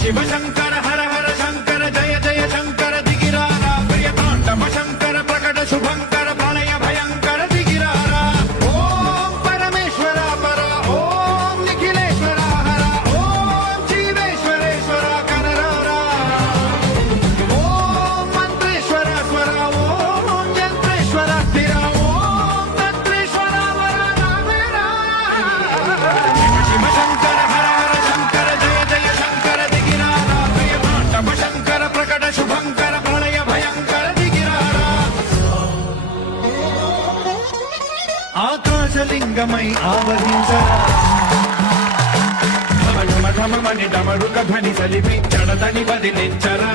शिव शंकर हर हर शंकर जय जय शंकर दिगिरारा प्रियतांडव शंकर प्रकट शुभंकर प्रलय भयंकर दिगिरारा ओम परमेश्वरा परा ओम निखिलेश्वरा हरा ओम जीवेश्वरेश्वरा कनरारा ओम मंत्रेश्वरा स्वरा ओम यंत्रेश्वरा स्थिरा ओम तंत्रेश्वरा वरा नामेरा शिव शंकर हर हर शंकर जय जय शंकर శంకర ప్రకట శుభంకర ప్రళయ భయంకర దిగిరారా ఆకాశలింగమై ఆవరించరా ఢమ ఢమ ఢమని డమరుక ధ్వని సలిపి చడదని వదిలించరా